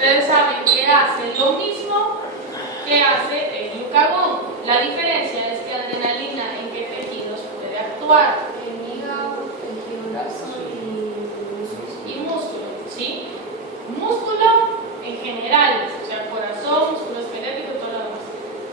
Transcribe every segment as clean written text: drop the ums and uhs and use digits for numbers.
Ustedes saben que hace lo mismo que hace el glucagón. La diferencia es que adrenalina en qué tejidos puede actuar. En hígado, en corazón Y músculo, ¿sí? Músculo en general, o sea, corazón, músculo esquelético, todo lo demás.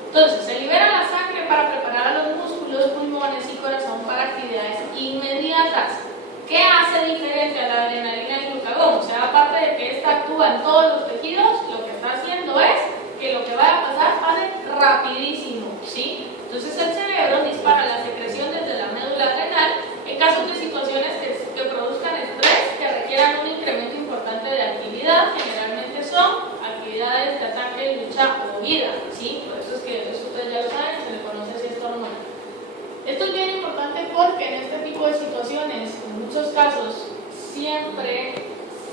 Entonces, se libera la sangre para preparar a los músculos, pulmones y corazón para actividades inmediatas. ¿Qué hace diferente a la adrenalina y el glucagón? O sea, aparte de que esta actúa en todos los tejidos, lo que está haciendo es que lo que vaya a pasar pase rapidísimo, ¿sí? Entonces el cerebro dispara la secreción desde la médula adrenal en casos de situaciones que produzcan estrés, que requieran un incremento importante de actividad. Generalmente son actividades de ataque, lucha o huida, ¿sí? Por eso es que eso ustedes ya lo saben, se le conoce si esto hormona. Esto es bien importante porque en este tipo de situaciones, en muchos casos, siempre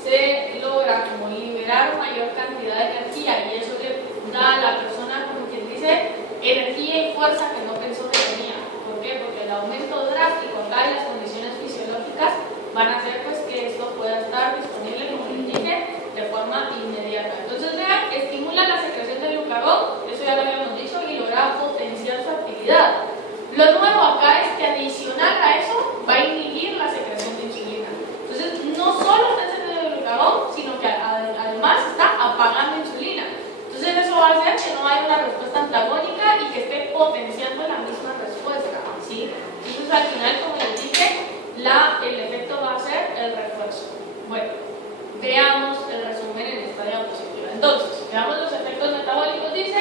se logra como liberar mayor cantidad de energía y eso le da a la persona, como quien dice, energía y fuerza que no pensó que tenía. ¿Por qué? Porque el aumento drástico acá en las condiciones fisiológicas van a hacer pues que esto pueda estar disponible, como les dije, de forma inmediata. Entonces vean, estimula la secreción del glucagón, eso ya lo habíamos dicho, y logra potenciar su actividad. Lo nuevo acá es que adicional a eso va a inhibir la secreción de insulina. Entonces no solo está encendiendo el glucagón, sino que además está apagando insulina. Entonces eso va a hacer que no haya una respuesta antagónica y que esté potenciando la misma respuesta, ¿sí? Entonces al final, como les dije, el efecto va a ser el refuerzo. Bueno, veamos el resumen en esta diapositiva. Entonces, veamos los efectos metabólicos. Dice,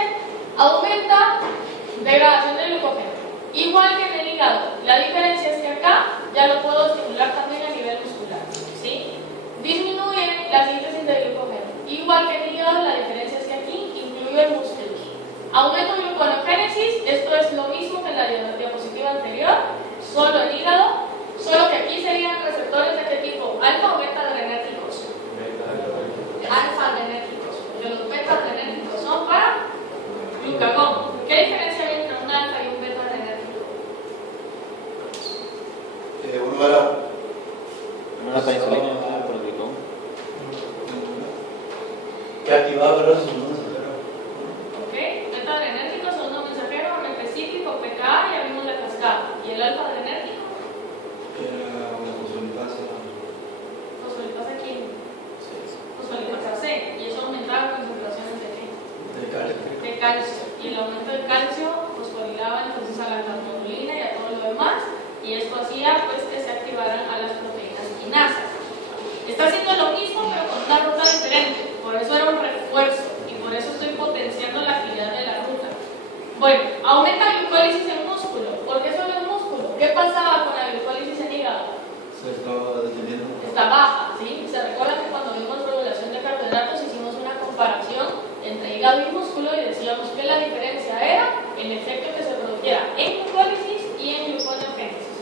aumenta degradación del glucógeno. Igual que en el hígado, la diferencia es que acá ya lo puedo estimular también a nivel muscular, ¿sí? Disminuye la síntesis de glucógeno. Igual que en el hígado, la diferencia es que aquí incluye músculos. Aumento gluconogénesis, esto es lo mismo que en la diapositiva anterior, solo en hígado, solo que aquí serían receptores de qué tipo, alfa o beta adrenérgicos. Alfa adrenérgicos, porque los beta adrenérgicos son para glucagón. ¿Qué diferencia hay entre un alfa y un beta adrenérgico? Uno era para insulina y otra para el glucagón. que activaba los hormonas. ¿Ok? Beta adrenérgico, segundo mensajero, específico, PKA, ya vimos la cascada. ¿Y el alfa adrenérgico? Era una fosfolipasa. Fosfolipasa ¿quién? Fosfolipasa C. Y eso aumentaba la concentración de qué? De calcio. De calcio. Y el aumento del calcio fosforilaba entonces a la lactoferrina y a todo lo demás. Y esto hacía pues que se activaran a las proteínas quinasas. Está haciendo lo mismo pero con una ruta diferente. Por eso era un refuerzo. Y por eso estoy potenciando la actividad de la ruta. Bueno, aumenta la glucólisis en músculo. ¿Por qué solo en músculo? ¿Qué pasaba con la glucólisis en hígado? Se estaba deteniendo. Está baja, ¿sí? Se recuerda que cuando vimos regulación de carbohidratos hicimos una comparación entre hígado y músculo y decíamos que la diferencia era el efecto que se produjera en glucólisis y en gluconeogénesis.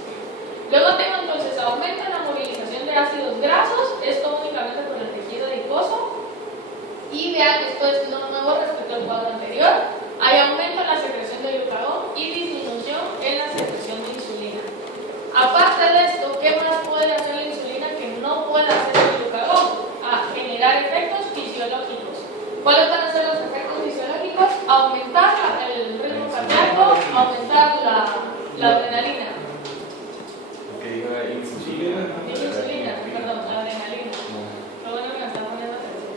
Luego tengo entonces aumento en la movilización de ácidos grasos, esto únicamente con el tejido adiposo. Y vean, esto es lo nuevo respecto al cuadro anterior. Hay aumento en la secreción de glucagón y disminución en la secreción de insulina. Aparte de esto, ¿qué más puede hacer la insulina que no puede hacer el glucagón? Generar efectos fisiológicos. ¿Cuáles van a ser los efectos fisiológicos? Aumentar el ritmo cardíaco, aumentar la adrenalina. Insulina, perdón, adrenalina. Lo bueno que me está poniendo atención.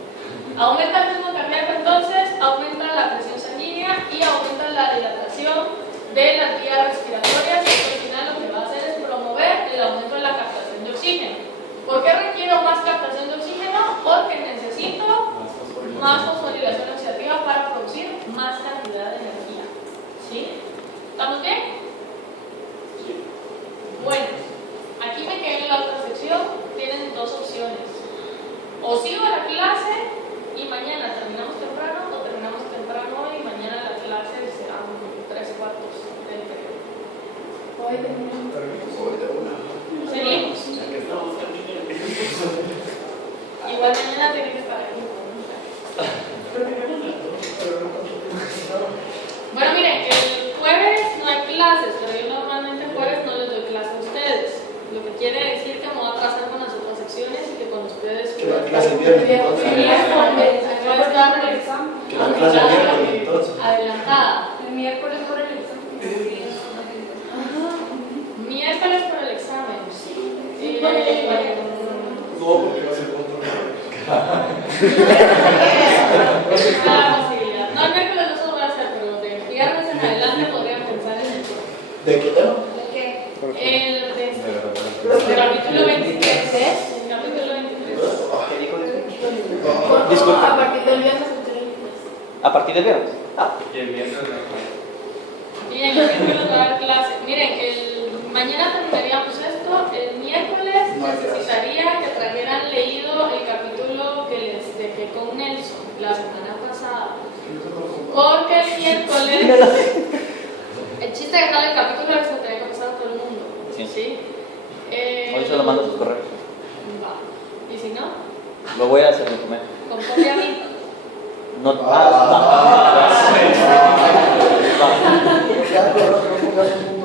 Aumenta el ritmo cardíaco, entonces, aumenta la presión sanguínea y aumenta la dilatación de las vías respiratorias. Y al final lo que va a hacer es promover el aumento de la captación de oxígeno. ¿Por qué requiero más captación de oxígeno? Porque necesito más fosforilación oxidativa para producir más cantidad de energía. ¿Sí? ¿Estamos bien? Sí. Bueno, aquí me quedé en la otra sección. Tienen dos opciones. O sigo la clase y mañana terminamos temprano, o terminamos temprano y mañana la clase serán 3/4 del periodo. Hoy terminamos. Seguimos. Igual mañana tiene que clase el miércoles, entonces. adelantada. El miércoles por el examen. Miércoles por el examen. No, porque va a ser control. La posibilidad. No, el miércoles no se lo voy a hacer, pero de viernes en adelante podrían pensar en el ¿De qué tema? ¿De qué? el capítulo 23. El capítulo 23. ¿Qué dijo eso? A Disculpa. partir del viernes. ¿A partir del viernes? Ah, Y el miércoles Bien, el miércoles va a haber clase. Miren, mañana terminaríamos esto. El miércoles necesitaría que trajeran leído el capítulo que les dejé con Nelson la semana pasada. Porque el miércoles. El chiste es dejar el capítulo que se tenía que pasar a todo el mundo. Sí. Hoy se lo mando a sus correos. Va. ¿Y si no? Lo voy a hacer de comer. Con copia a mí. No,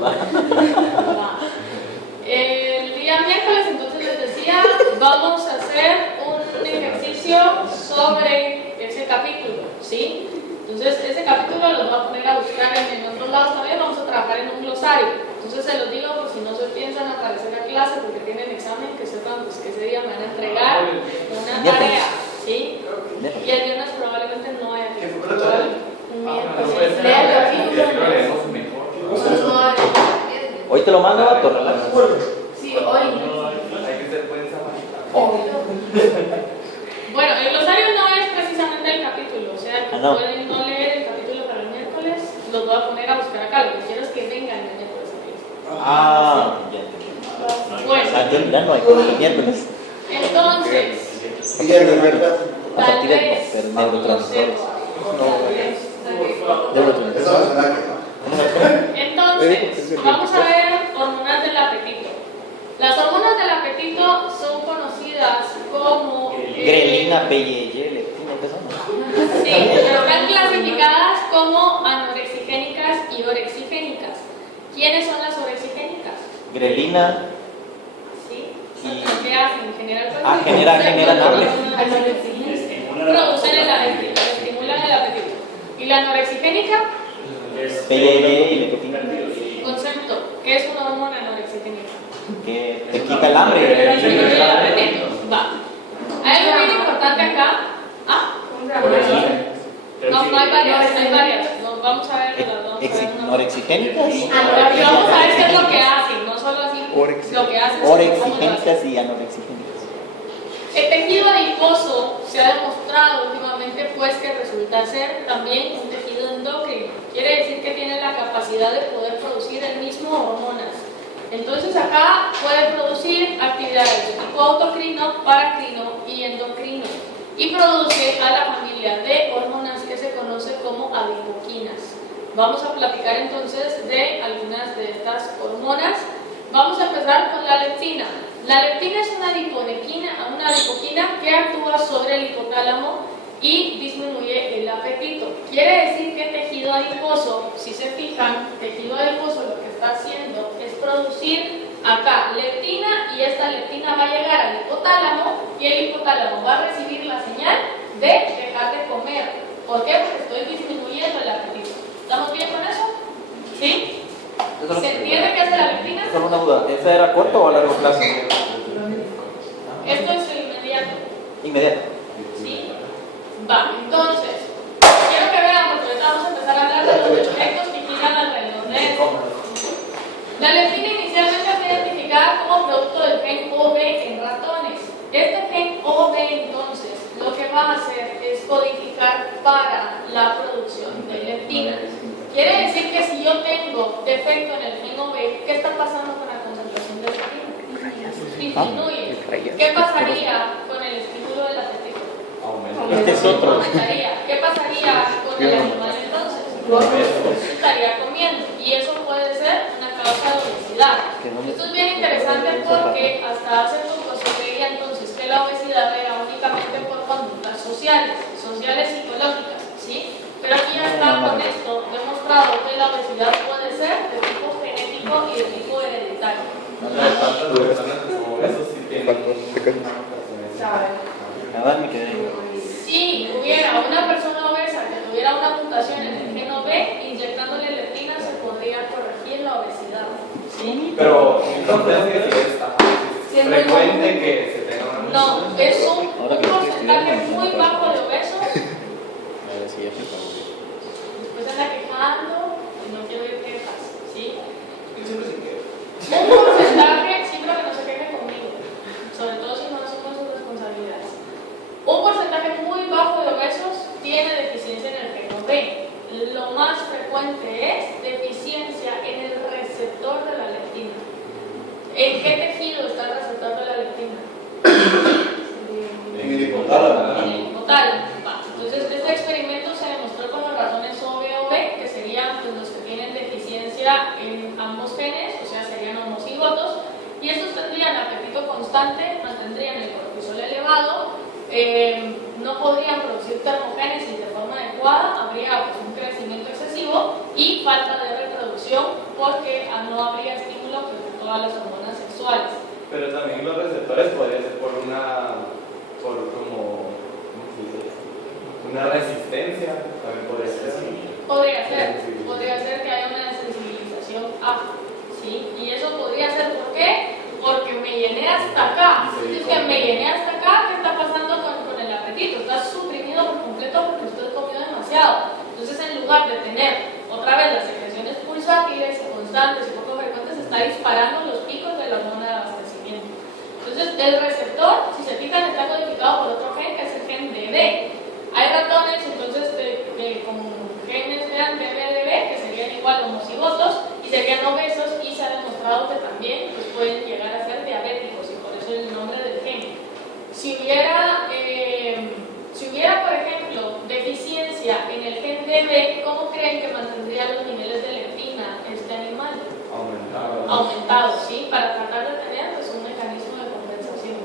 Va. El día miércoles, entonces les decía, vamos a hacer un ejercicio sobre ese capítulo, ¿sí? Entonces, ese capítulo los voy a poner a buscar en otros lados también, vamos a trabajar en un glosario. Entonces, se los digo por si no se piensan aparecer a clase porque tienen examen, que sepan pues, que ese día me van a entregar una tarea, ¿sí? Y el viernes probablemente no haya ¿Qué fue clase. la tarea? Un miércoles. Lea el capítulo. Hoy te lo mando a tu relax. Sí, hoy. Bueno, el glosario no es precisamente el capítulo, o sea, que no. pueden no leer el capítulo para el miércoles, los voy a poner a buscar acá, lo que quiero es que vengan el miércoles a clase. Bueno, Ya no hay el miércoles. entonces, Viernes, ¿verdad? A tal partir del vez, del no sé, neurotransmisor. tal vez. Entonces, vamos a ver hormonas del apetito. Las hormonas del apetito son conocidas como Grelina, PYY, leptina, ¿qué son? sí, pero están clasificadas como anorexigénicas y orexigénicas. ¿Quiénes son las orexigénicas? Grelina. ¿Sí? Y- ¿Qué hacen? Generan hambre. Producen el apetito, estimulan el apetito. ¿Y la anorexigénica? PYY y leptina. Concepto. ¿Qué es una hormona anorexigénica? Que te quita el hambre. Disminuye el apetito. Va. Hay algo bien importante acá. ¿Ah? No, no hay varias. Nos vamos a ver las dos. Norexigénicas, Y vamos a ver qué es lo que hacen, no solo así. Lo que hacen. orexigénicas y anorexigénicas. El tejido adiposo se ha demostrado últimamente pues que resulta ser también un tejido endocrino. Quiere decir que tiene la capacidad de poder producir el mismo hormonas. Entonces acá puede producir actividades de tipo autocrino, paracrino y endocrino. Y produce a la familia de hormonas que se conoce como adipoquinas. Vamos a platicar entonces de algunas de estas hormonas. Vamos a empezar con la leptina. La leptina es una adipoquina que actúa sobre el hipotálamo y disminuye el apetito. Quiere decir que el tejido adiposo, si se fijan, tejido adiposo lo que está haciendo es producir acá leptina y esta leptina va a llegar al hipotálamo y el hipotálamo va a recibir la señal de dejar de comer. ¿Por qué? Porque estoy disminuyendo el apetito. ¿Estamos bien con eso? ¿Sí? ¿Se entiende qué hace la leptina? Solo una duda, ¿esa era a corto o a largo plazo? Esto es el inmediato. Inmediato. ¿Sí? Va, entonces, quiero que vean, porque ahorita vamos a empezar a hablar de los efectos que giran alrededor de esto. La leptina inicialmente fue identificada como producto del gen OV en ratones. Este gen OV, entonces, lo que va a hacer es codificar para la producción de leptina. Quiere decir que si yo tengo defecto en el gen OV, ¿qué está pasando con la concentración de leptina? Disminuye. ¿Qué pasaría con el estímulo del apetito? Este es otro. Aumentaría. ¿Qué pasaría con el animal entonces? Estaría comiendo. Y eso puede ser una causa de obesidad. Esto es bien interesante porque hasta hace poco se creía entonces que la obesidad era únicamente por conductas sociales psicológicas, ¿sí? Pero aquí ya está con esto demostrado que la obesidad puede ser de tipo genético y de tipo hereditario. Nada, me quedé. Si hubiera una persona obesa que tuviera Pero entonces que sí está Sí, es muy frecuente común. que se tenga una No, es un Ahora que lo estoy porcentaje estudiando, muy me bajo de pasa. obesos. A ver si ya fue para volver. Después anda quejando y no quiero ir quejas, ¿sí? Y siempre se queda. Un porcentaje, sí, pero que no se queje conmigo, sobre todo si no asumo sus responsabilidades. Un porcentaje muy bajo de obesos tiene deficiencia en el gen B. Lo más frecuente es deficiencia en el receptor de la leptina. ¿En qué tejido está el receptor de la leptina? En el hipotálamo. En el hipotálamo. Va. Entonces, este experimento se demostró con los ratones O, B o B, que serían pues, los que tienen deficiencia en ambos genes, o sea, serían homocigotos, y estos tendrían apetito constante, mantendrían el cortisol elevado, no podrían producir termogénesis de forma adecuada, habría pues, un crecimiento excesivo y falta de reproducción porque no habría estímulo pues, de todas las hormonas sexuales. Pero también los receptores podría ser por como, ¿cómo se dice? Una resistencia, también podría ser. Podría ser que haya una desensibilización A, ¿sí? Y eso podría ser, ¿por qué? Porque me llené hasta acá. Es que me llené hasta acá, ¿qué está pasando con el apetito? Está suprimido por completo porque usted comió demasiado. Entonces, en lugar de tener otra vez las secreciones pulsátiles, constantes y poco frecuentes, está disparando los picos de la hormona de abastecimiento. Entonces, el receptor, si se fijan, está codificado por otro gen, que es el gen DB. Hay ratones, entonces, con genes DB, que serían igual homocigotos y serían obesos, y se ha demostrado que también pues, pueden llegar a ser diabéticos, y por eso el nombre del gen. Si hubiera, por ejemplo, deficiencia en el gen DB, ¿cómo creen que mantendría los niveles de leptina este animal? Aumentados, ¿sí? Para tratar de tener pues, un mecanismo de compensación.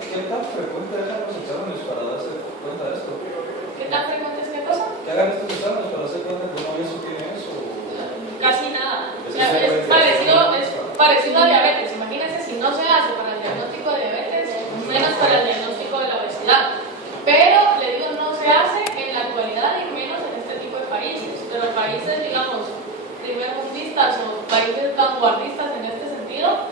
¿Qué tan frecuente dejan los exámenes para darse cuenta de esto? ¿Qué tan frecuente es qué cosa? Que hagan estos exámenes para darse cuenta que un obeso tiene eso. Casi nada. O sea, es parecido a diabetes. Imagínense si no se hace para el diagnóstico de diabetes, menos para el diagnóstico de la obesidad. Pero, le digo, no se hace en la actualidad y menos en este tipo de países. Pero países, digamos, primermundistas o países vanguardistas en este sentido,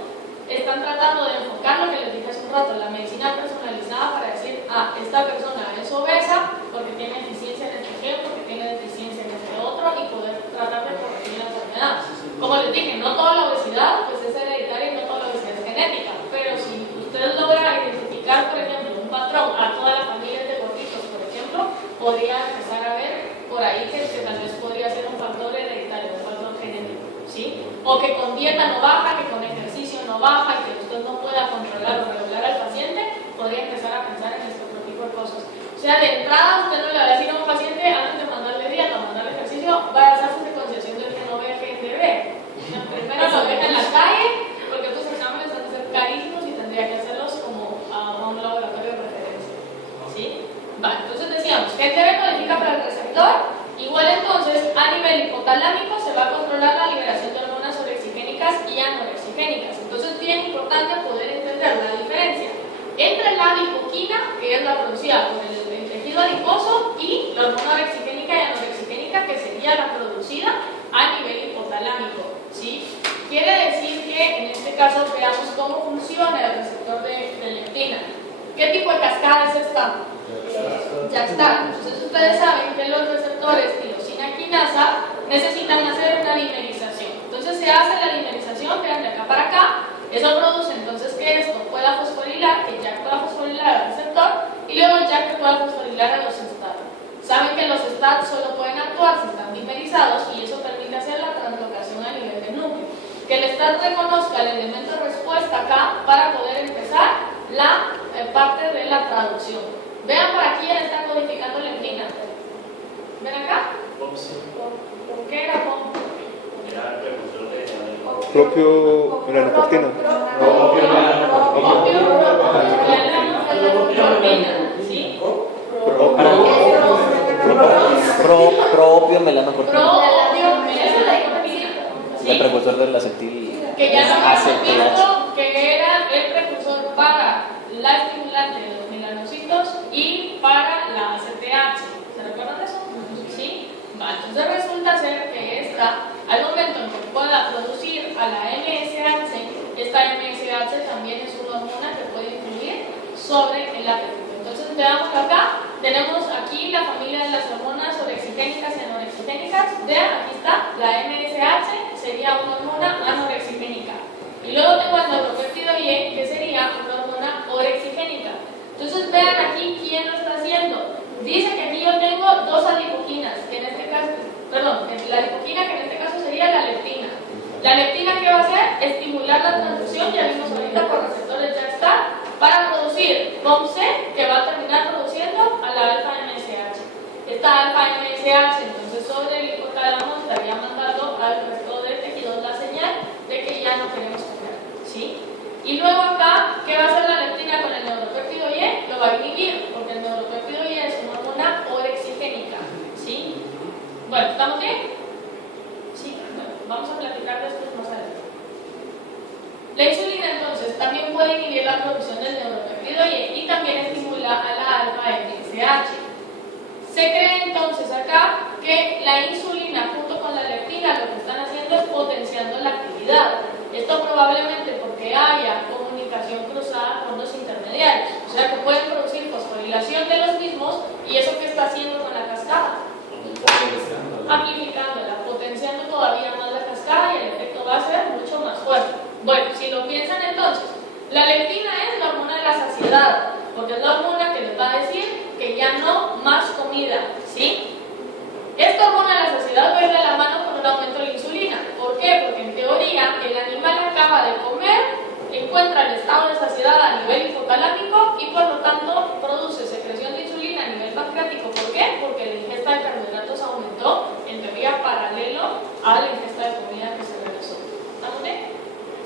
están tratando de enfocar lo que les dije hace un rato, la medicina personalizada para decir, esta persona es obesa porque tiene deficiencia en este gen, porque tiene deficiencia en este otro, y poder tratar de corregir la enfermedad. Como les dije, no toda la obesidad pues es hereditaria y no toda la obesidad es genética, pero si usted logra identificar, por ejemplo, un patrón a toda la familia de gorditos, por ejemplo, podría empezar a ver por ahí que tal vez podría ser un factor hereditario, un factor genético, ¿sí? O que con dieta no baja, que con ejercicio no baja, y que usted no pueda controlar o regular al paciente, podría empezar a pensar en este otro tipo de cosas. O sea, de entrada usted no le va a decir a un paciente, antes de mandarle dieta o mandarle ejercicio, vaya a hacerse conciencia del que no ve gen de B. Primero lo deja en la calle, porque estos exámenes van a ser carísimos y tendría que hacerlos como a un laboratorio de referencia, ¿sí? Vale, entonces decíamos, gen de B codifica para el receptor. Igual entonces, a nivel hipotalámico se va a controlar la liberación de hormonas sobreexigénicas y anorexigénicas. Entonces, bien importante poder entender la diferencia entre la adipoquina, que es la producida por el tejido adiposo, y la hormona orexigénica y anorexigénica, que sería la producida a nivel hipotalámico, ¿sí? Quiere decir que, en este caso, veamos cómo funciona el receptor de leptina. ¿Qué tipo de cascada es esta? Ya está. Entonces ustedes saben que los receptores tirosina quinasa necesitan hacer una dimerización. Entonces se hace la dimerización, vean de acá para acá. Eso produce entonces que esto pueda fosforilar, que ya pueda fosforilar al receptor, y luego ya que pueda fosforilar a los STAT. Saben que los STAT solo pueden actuar si están dimerizados, y eso permite hacer la translocación a nivel de núcleo. Que el STAT reconozca el elemento de respuesta acá para poder empezar la parte de la traducción. Vean por aquí, él está codificando leptina. ¿Ven acá? ¿Por qué era POM? Era el precursor de Propio melanocortina. ¿Sí? Propio melanocortina. El ¿Sí? precursor de la acetil. Que ya lo habíamos ACTH. visto que era el precursor para la estimulante de los melanocitos y para la ACTH. ¿Se recuerdan de eso? ¿Sí? Vale, entonces resulta ser que esta, al momento en que pueda producir a la MSH. Esta MSH también es una hormona que puede influir sobre el apetito. Entonces veamos acá, tenemos aquí la familia de las hormonas orexigénicas y anorexigénicas. Vean, aquí está, la MSH sería una hormona anorexigénica. Y luego tengo el neuropéptido Y, que sería una hormona orexigénica. Entonces vean aquí quién lo está haciendo. Dice que aquí yo tengo dos adipoquinas, que en este caso, perdón, la adipoquina que en este caso sería la leptina. La leptina, ¿qué va a hacer? Estimular la transducción, ya vimos ahorita por receptores ya está, para producir COMC, que va a terminar produciendo a la alfa-MSH. Esta alfa-MSH, entonces sobre el hipotálamo estaría mandando al resto de tejidos la señal de que ya no queremos comer, ¿sí? Y luego acá, ¿qué va a hacer la leptina con el neuropéptido Y? Lo va a inhibir, porque el neuropéptido Y es una hormona orexigénica, ¿sí? Bueno, ¿estamos bien? Sí, bueno, vamos a platicar de esto más adelante. La insulina entonces también puede inhibir la producción del neuropéptido Y también estimula a la alfa-MSH. Se cree entonces acá que la insulina junto con la leptina lo que están haciendo es potenciando la actividad. Esto probablemente porque haya comunicación cruzada con los intermediarios, o sea que pueden producir fosforilación de los mismos. ¿Y eso qué está haciendo con la cascada? Amplificándola, potenciando todavía más la cascada, y el efecto va a ser mucho más fuerte. Bueno, si lo piensan entonces, la leptina es la hormona de la saciedad, porque es la hormona que les va a decir que ya no más comida, ¿sí? Esta hormona de la saciedad va a ir de la mano con un aumento de la insulina. ¿Por qué? Porque en teoría el animal acaba de comer, encuentra el estado de saciedad a nivel hipotalámico y por lo tanto produce secreción de insulina a nivel pancreático. ¿Por qué? Porque la ingesta de carbohidratos aumentó, en teoría paralelo a la ingesta de comida que se realizó. ¿Estamos bien?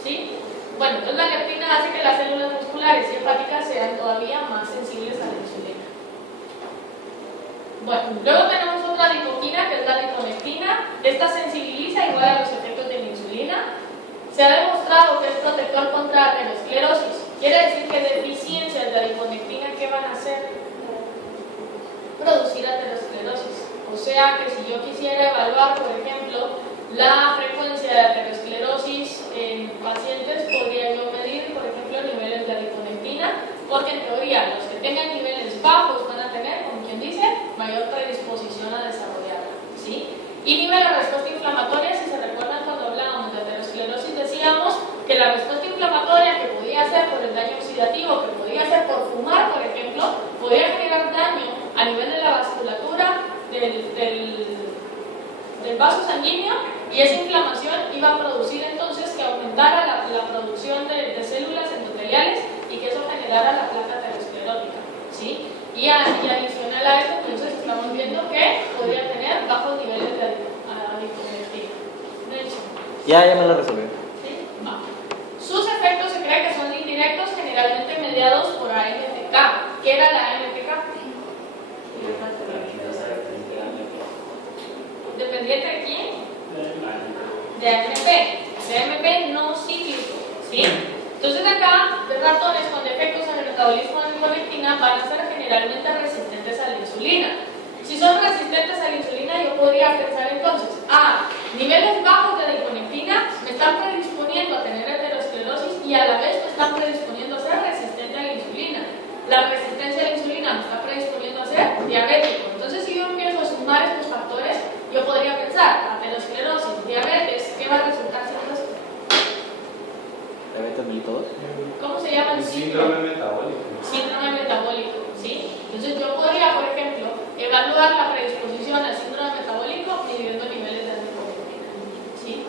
¿Sí? Bueno, entonces la leptina hace que las células musculares y hepáticas sean todavía más sensibles a la insulina. Bueno, luego tenemos otra adipoquina que es la adiponectina. Esta sensibiliza igual a los efectos de la insulina. Se ha demostrado que es protector contra aterosclerosis. Quiere decir que deficiencias de adiponectina, ¿qué van a hacer? Producir aterosclerosis. O sea que si yo quisiera evaluar, por ejemplo, la frecuencia de aterosclerosis en pacientes, podría yo medir, por ejemplo, niveles de adiponectina, porque en teoría los que tengan niveles bajos van a tener, como quien dice, mayor predisposición a desarrollarla, ¿sí? Y nivel de respuesta inflamatoria, si se recuerdan cuando hablábamos de aterosclerosis, decíamos que la respuesta inflamatoria que podía ser por el daño oxidativo, que podía ser por fumar, por ejemplo, podía generar daño a nivel de la vasculatura del vaso sanguíneo, y esa inflamación iba a producir entonces que aumentara la producción de células endoteliales y que eso generara la placa aterosclerótica, ¿sí? Y adicional a esto, entonces estamos viendo que podría tener bajos niveles de adiponectina. Ya me lo resolví. ¿Sí? Va. Sus efectos se cree que son indirectos, generalmente mediados por AMPK. ¿Qué era la AMPK? ¿Dependiente de quién? De AMP. De AMP no cíclico, ¿sí? Entonces acá, de ratones con defectos en el metabolismo de adiponectina van a ser generalmente resistentes a la insulina. Si son resistentes a la insulina, yo podría pensar entonces, niveles bajos de adiponectina me están predisponiendo a tener aterosclerosis y a la vez me están predisponiendo a ser resistente a la insulina. La resistencia a la insulina me está predisponiendo a ser diabético. Entonces, si yo empiezo a sumar estos factores, yo podría pensar, aterosclerosis, diabetes, ¿qué va a resultar siendo esto? ¿Diabetes mellitus? ¿Cómo se llama el Síndrome metabólico. Síndrome metabólico, ¿sí? Entonces yo podría, por ejemplo, evaluar la predisposición al síndrome metabólico midiendo niveles de adiponectina, ¿sí?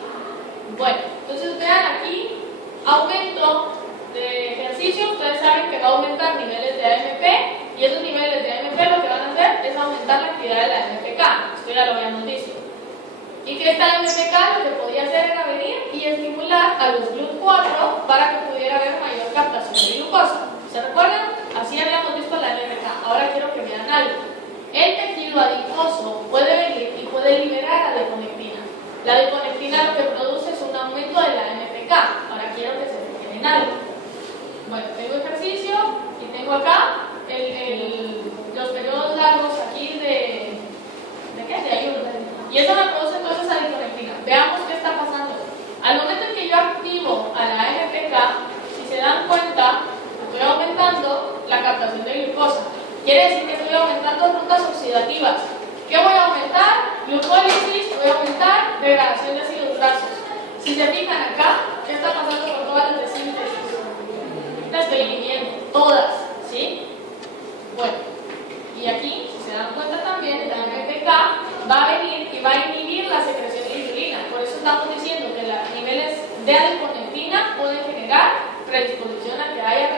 Bueno, entonces vean aquí, aumento de ejercicio, ustedes saben que va a aumentar niveles de AMP, y esos niveles de AMP lo que van a hacer es aumentar la actividad de la AMPK, esto ya lo habíamos visto. Y que esta AMPK lo que podía hacer era venir y estimular a los GLUT4 para que pudiera haber mayor captación de glucosa. ¿Se recuerdan? Así habíamos visto la AMPK. Ahora quiero que vean algo. El tejido adiposo puede venir y puede liberar adiponectina. La adiponectina lo que produce es un aumento de la AMPK. Ahora quiero que se fijen en algo. Bueno, tengo ejercicio y tengo acá los periodos largos aquí de ayuno. Y eso me produce entonces adiponectina. Veamos qué está pasando. Al momento en que yo glucosa. Quiere decir que estoy aumentando rutas oxidativas. ¿Qué voy a aumentar? Glucólisis, voy a aumentar degradación de ácidos grasos. Si se fijan acá, ¿qué está pasando con todas las de síntesis? Las estoy inhibiendo, todas, ¿sí? Bueno, y aquí, si se dan cuenta también, la MPK va a venir y va a inhibir la secreción de insulina. Por eso estamos diciendo que los niveles de adiponectina pueden generar predisposición a que haya